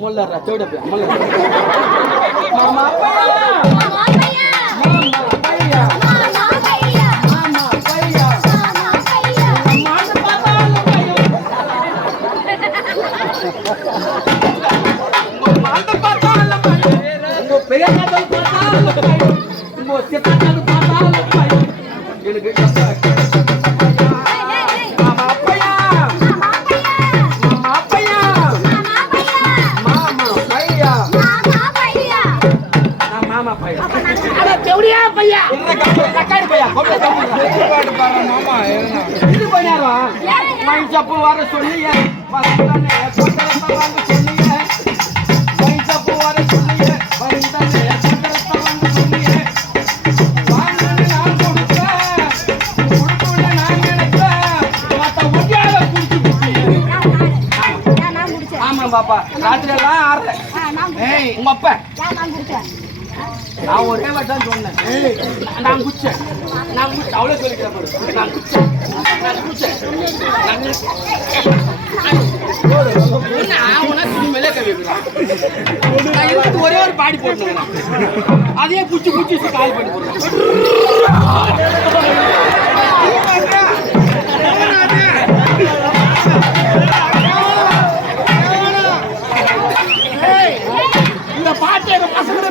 முல்லறா தேட போய் மாமா பையா மாமா பையா மாமா பையா மாமா பையா மாமா பையா மாமா பையா மாமா பாத்தால பையா மாமா பாத்தால பையா உங்க பெரிய காதல் பாத்தால பையா உங்க சின்ன காதல் பாத்தால பையா எனக்கு பையப்ப வர சொன்னீங்க பையப்ப வர சொன்னீங்க ஆமா பாப்பா ராத்திரி எல்லாம் ஆறல உங்க அப்ப நான் ஒரே வாட்டம் சொன்னேன் நான் குச்சேன் அவ்வளோ சொல்லிக்கிறேன் ஒரே ஒரு பாடி போட்டு அதையே குச்சி குச்சி கால் பண்ணி போடுறேன்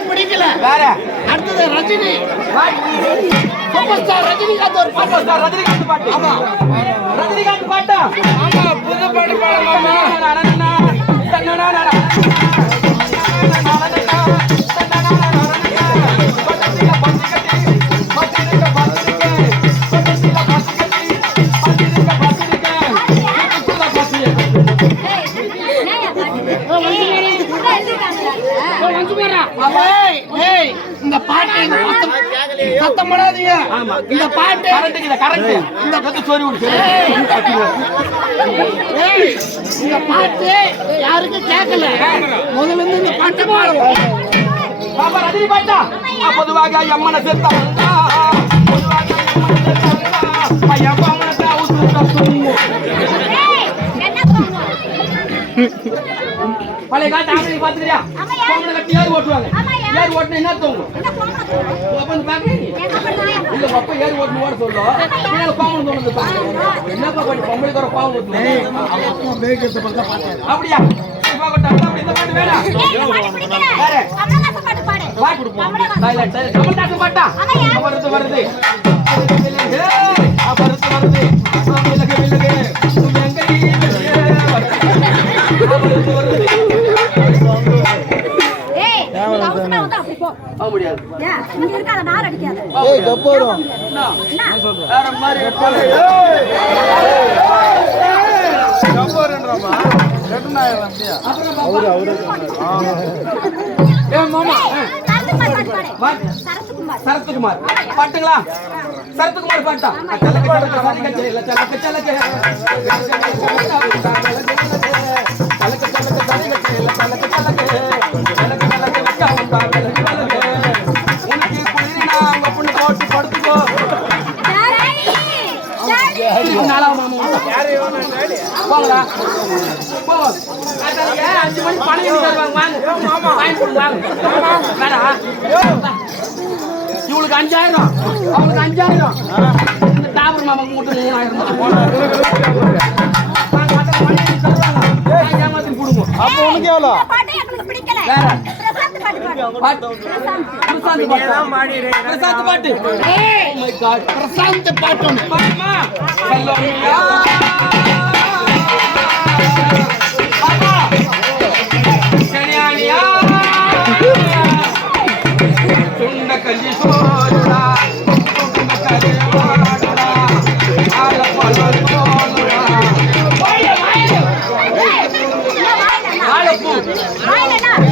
பிடிக்கல வேற அடுத்தது ரஜினி சூப்பர் ஸ்டார் ரஜினிகாந்த் ஒரு சூப்பர் ஸ்டார் ரஜினிகாந்த் பாட்டு ஆமா ரஜினிகாந்த் பாட்டா ஆமா புது பாட்டு பாடலாமா இந்த பாட்டு சத்தம் போடாதீங்க இந்த பாட்டு இந்த பாட்டு யாருக்கும் கேட்கல முதல்ல இருந்து இந்த பாட்டு பாடுவோம் பாப்பா ரஜினி பாட்டா பொதுவாக எம்மனை சேர்த்தா பழைய காட்டு ஆம்பளை பாத்துக்கிறியா பொம்பளை கட்டி ஏறு ஓட்டுவாங்க ஏறு ஓட்டுனா என்ன தோணும் இல்ல அப்பா ஏறு ஓட்டு ஓட சொல்லும் பாவம் தோணுது என்னப்பா பண்ணி பொம்பளை தர பாவம் அப்படியா இந்த பாட்டு வேணா பாட்டா வருது வருது சரத்குமார் பாட்டுங்களா சரத்குமார் பாட்டா போட்டு படுத்துக்கோ போங்களா போ 5 மணி பணம் தருவாங்க இவளுக்கு 5000 அவளுக்கு 5000 இந்த டாபர் மாமாக்கு மட்டும் 3000 ஏமாத்தி போடுவோம் அப்போ உனக்கு எவ்வளோ பிரசாந்த் பாட்டு பிரசாந்த் பாட்டு சுண்ட கல்வி சோழா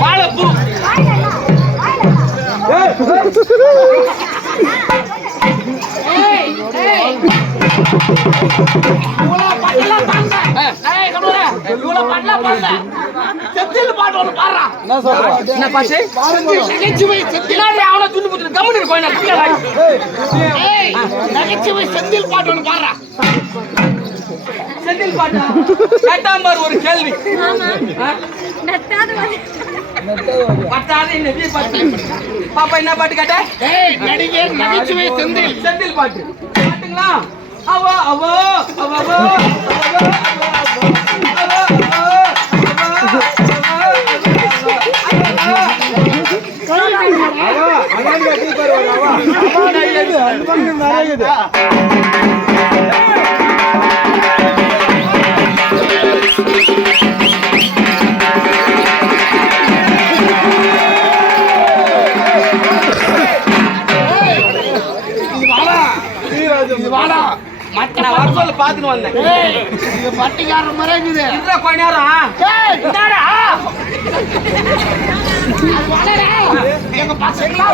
வாழைப்பூ செந்தில் பாட்டு ஒண்ணு பாடுறா என்ன சொல்ற என்ன பாட்டு நகைச்சுவை செந்தில் அவன துண்டு புத்து கம்மி இருக்கோய் நான் ஏய் நகைச்சுவை செந்தில் பாட்டு ஒண்ணு பாடுறா செந்தில் பாட்டா கேட்டாம்பர் ஒரு கேள்வி. பாப்பா என்ன பாட்டு கேட்ட? நடிகர் நகைச்சுவை செந்தில். செந்தில் பாட்டு பாட்டுங்களா? அவோ அவோ அவோ அவோ நான் வர சொல்ல பாத்துன்னு வந்தேன். பட்டிக்கார மாதிரி இருக்குது. இந்த கொஞ்ச நேரம் எங்க பசங்களா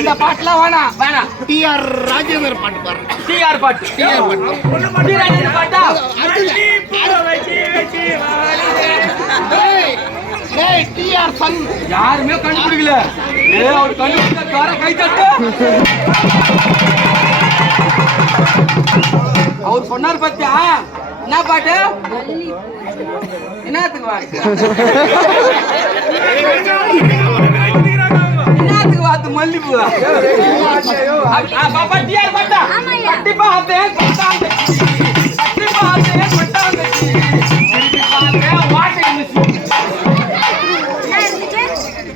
இந்த பாட்டுலாம் வேணாம் வேணாம். டி.ஆர். ராஜேந்தர் பாட்டு பாருங்க. டிஆர் பாட்டு. டிஆர் பாட்டா? டி.ஆர். சன் யாருமே கண்டுபிடிக்கல. அவர் கண்டுபிடிச்ச கை தட்டு. அவர் சொன்னார் பத்தியா? என்ன பாட்டு? என்னத்துக்கு வாக்கு? என்னத்துக்கு வாத்து மல்லிப்பூ? பாப்பா டிஆர் பாட்டா? கண்டிப்பா பார்த்தேன். கண்டிப்பா பார்த்தேன்.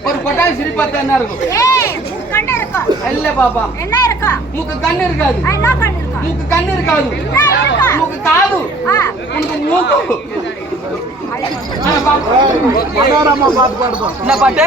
ஒரு கொட்டாய் சிரிப்பாத்த என்ன இருக்கும்? இல்ல பாப்பா, மூக்கு கண்ணு இருக்காது. மூக்கு கண்ணு இருக்காது. மூக்கு காது. உனக்கு மூக்கு என்ன பாட்டு?